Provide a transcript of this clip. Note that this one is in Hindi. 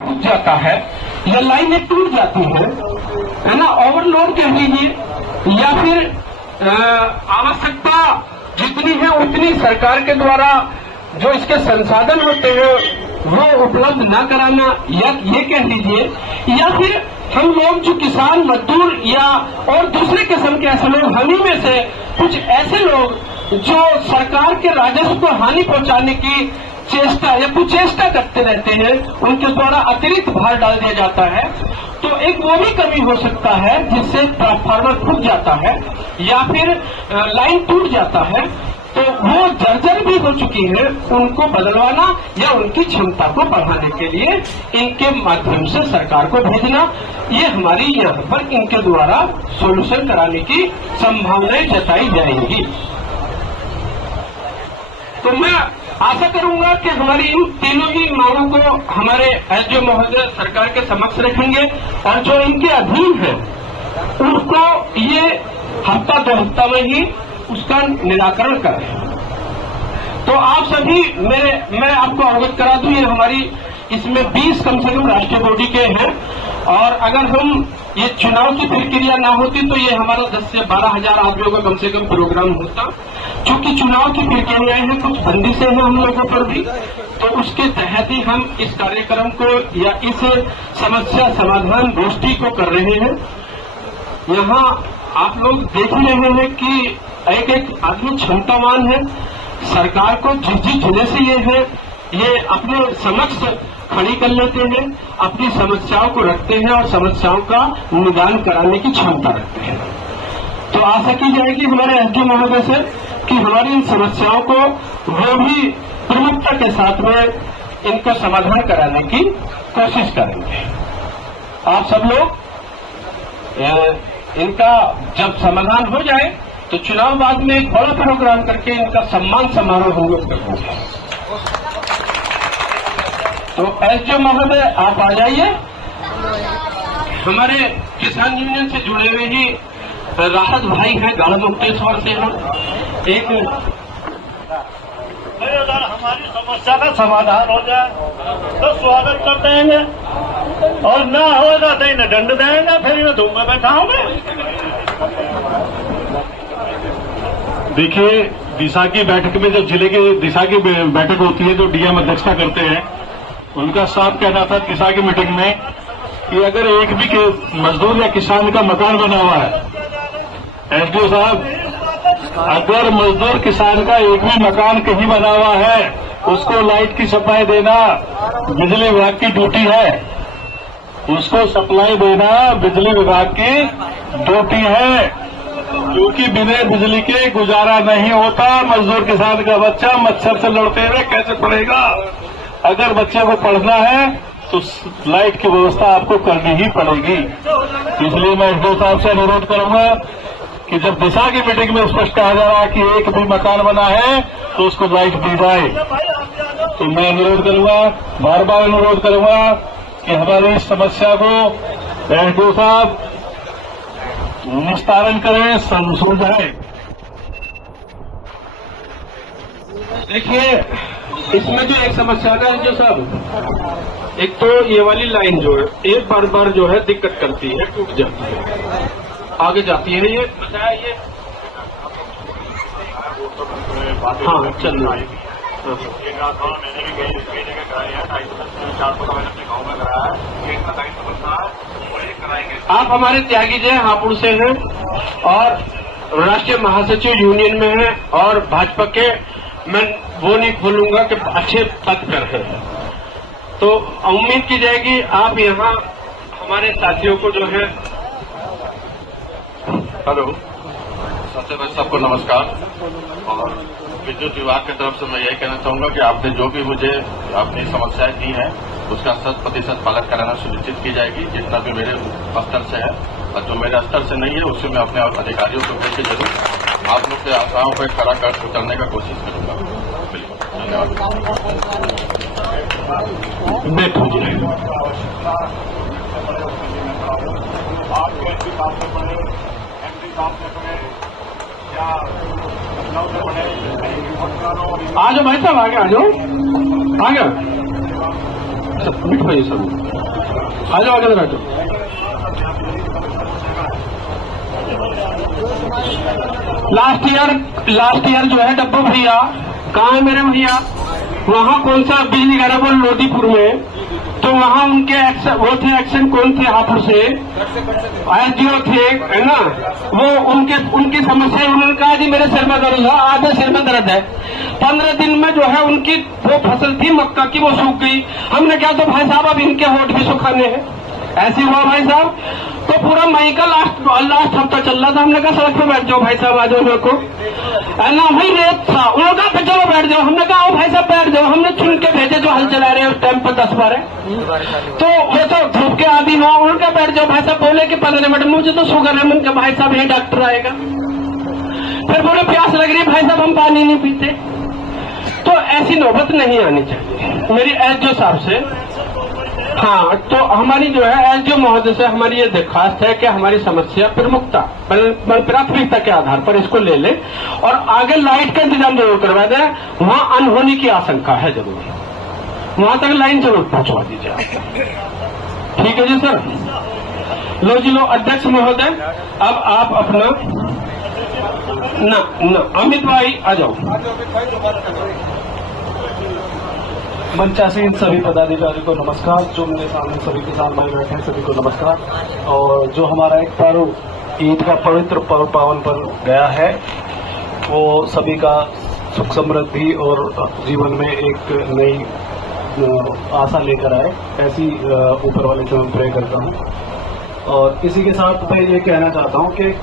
टूट जाता है या लाइनें टूट जाती है ना, ओवरलोड कह लीजिए, या फिर आवश्यकता जितनी है उतनी सरकार के द्वारा जो इसके संसाधन होते हैं वो उपलब्ध न कराना, या ये कह लीजिए, या फिर हम लोग जो किसान मजदूर या और दूसरे किस्म के ऐसे लोग, हम ही में से कुछ ऐसे लोग जो सरकार के राजस्व को हानि पहुंचाने की चेष्टा या कुचेष्टा करते रहते हैं, उनके द्वारा अतिरिक्त भार डाल दिया जाता है। तो एक वो भी कमी हो सकता है जिससे ट्रांसफार्मर फूट जाता है या फिर लाइन टूट जाता है, तो वो जर्जर भी हो चुकी है, उनको बदलवाना या उनकी क्षमता को बढ़ाने के लिए इनके माध्यम से सरकार को भेजना, ये हमारी यहाँ पर इनके द्वारा सोल्यूशन कराने की संभावनाएं जताई जाएंगी। तो मैं आशा करूंगा कि हमारी इन तीनों ही मांगों को हमारे एसडीओ महोदय सरकार के समक्ष रखेंगे और जो इनके अधीन है उनको ये हफ्ता 2 हफ्ता में ही उसका निराकरण करें। तो आप सभी मैं आपको अवगत करा दूं, ये हमारी इसमें 20 कम से कम राष्ट्रीय बॉडी के हैं, और अगर हम ये चुनाव की प्रक्रिया ना होती तो ये हमारा 10 से 12 हजार आदमियों का कम से कम प्रोग्राम होता। चूंकि चुनाव की प्रक्रियाएं हैं, कुछ बंदिशें हैं हम लोगों पर भी, तो उसके तहत ही हम इस कार्यक्रम को या इस समस्या समाधान गोष्ठी को कर रहे हैं। यहाँ आप लोग देख ही रहे हैं कि एक एक आदमी क्षमतावान है, सरकार को जिस जिले से ये अपने समक्ष खड़ी कर लेते हैं, अपनी समस्याओं को रखते हैं और समस्याओं का निदान कराने की क्षमता रखते हैं। तो आशा की जाएगी हमारे एसडीओ महोदय से कि हमारी इन समस्याओं को वो भी प्रमुखता के साथ में इनका समाधान कराने की कोशिश करेंगे। आप सब लोग इनका जब समाधान हो जाए तो चुनाव बाद में एक बड़ा प्रोग्राम करके इनका सम्मान समारोह हम लोग करेंगे। तो एसडीओ महोदय आप आ जाइए। हमारे किसान यूनियन से जुड़े हुए ही राहत भाई हैं, गाढ़ा मुक्तेश्वर से हैं। एक अगर हमारी समस्या का समाधान हो जाए तो स्वागत कर देंगे, और ना होगा तो इन्हें दंड देंगे, फिर इन्हें धूम में बैठाओगे। देखिए, दिशा की बैठक में जो जिले के दिशा की बैठक होती है, जो डीएम अध्यक्षता करते हैं, उनका साफ कहना था दिशा की मीटिंग में कि अगर एक भी मजदूर या किसान का मकान बना हुआ है, एसडीओ साहब, अगर मजदूर किसान का एक भी मकान कहीं बना हुआ है, उसको लाइट की सप्लाई देना बिजली विभाग की ड्यूटी है। उसको सप्लाई देना बिजली विभाग की ड्यूटी है, क्योंकि बिना बिजली के गुजारा नहीं होता। मजदूर किसान का बच्चा मच्छर से लड़ते हुए कैसे पढ़ेगा? अगर बच्चे को पढ़ना है तो लाइट की व्यवस्था आपको करनी ही पड़ेगी। इसलिए मैं एसडीओ साहब से अनुरोध करूंगा कि जब दिशा की मीटिंग में स्पष्ट कहा जा रहा है कि एक भी मकान बना है तो उसको लाइट दी जाए, तो मैं अनुरोध करूंगा, बार बार अनुरोध करूंगा कि हमारी इस समस्या को एसडीओ साहब निस्तारण करें, सुलझाएं। देखिए, इसमें जो एक समस्या है जो सब, एक तो ये वाली लाइन जो है एक बार बार जो है दिक्कत करती है, टूट जाती है, आगे जाती है। ये बताया ये हाँ चल रहा है। आप हमारे त्यागी जय हापुड़ से हैं और राष्ट्रीय महासचिव यूनियन में हैं और भाजपा के, मैं वो नहीं खोलूंगा कि अच्छे पद पर है, तो उम्मीद की जाएगी आप यहाँ हमारे साथियों को जो है। हेलो, सबसे पहले सबको नमस्कार। और विद्युत विभाग की तरफ से मैं यही कहना चाहूंगा कि आपने जो भी मुझे अपनी समस्याएं दी हैं उसका 100% पालन कराना सुनिश्चित की जाएगी, जितना भी मेरे स्तर से है, और जो मेरे स्तर से नहीं है उससे मैं अपने अधिकारियों को भेज के जरूर आप लोग के आशाओं को खरा करने का कोशिश करूंगा। बिल्कुल, धन्यवाद। आ जाओ भाई साहब, आगे आ जाओ, आगे सब बिठवाइए सब, आ जाओ आगे आ जाओ। लास्ट ईयर जो है डब्बू भैया, कहाँ है मेरे भैया, वहाँ कौन सा बिजली घर बोल लोधीपुर में, तो वहाँ उनके वो थे एक्शन कौन थे हापुड़ से एसडीओ थे, है ना, वो उनकी समस्या, उन्होंने कहा जी मेरे सिर में दर्द है, आधे सिर में दर्द है। 15 दिन में जो है उनकी वो फसल थी मक्का की वो सूख गई। हमने क्या तो भाई साहब अब इनके होठ भी सुखाने हैं, ऐसे हुआ भाई साहब। तो पूरा मई का लास्ट हफ्ता चल रहा था, हमने कहा सड़क पे बैठ जाओ भाई साहब, आ जाओ मेरे को, है ना, भाई रेत था, उन्होंने कहा चलो बैठ जाओ, हमने कहा आओ भाई साहब बैठ जाओ, हमने चुन के भेजे जो हल चला रहे हैं उस टाइम पर 10-12, तो वो तो धूप के आदि हुआ, उन्होंने कहा बैठ जाओ भाई साहब, बोले कि 15 मिनट, मुझे तो शुगर है, मैंने कहा भाई साहब यही डॉक्टर आएगा, फिर बोले प्यास लग रही भाई साहब हम पानी नहीं पीते। तो ऐसी नौबत नहीं आनी चाहिए मेरी एसडीओ साहब से। हाँ, तो हमारी जो है एसडीओ महोदय से हमारी ये दरखास्त है कि हमारी समस्या प्रमुखता प्राथमिकता के आधार पर इसको ले ले और आगे लाइट का इंतजाम जरूर करवा दें, वहां अनहोनी की आशंका है जरूर, वहां तक लाइन जरूर पहुंचवा दीजिए आप। ठीक है जी सर। लो जी लो, अध्यक्ष महोदय अब आप अपना ना अमित भाई आ जाओ। मंचासीन सभी पदाधिकारी को नमस्कार, जो मेरे सामने सभी किसान भाई बैठे हैं सभी को नमस्कार। और जो हमारा एक पर्व ईद का पवित्र पर्व पावन पर्व गया है, वो सभी का सुख समृद्धि और जीवन में एक नई आशा लेकर आए, ऐसी ऊपर वाले से मैं प्रे करता हूँ। और इसी के साथ मैं ये कहना चाहता हूँ कि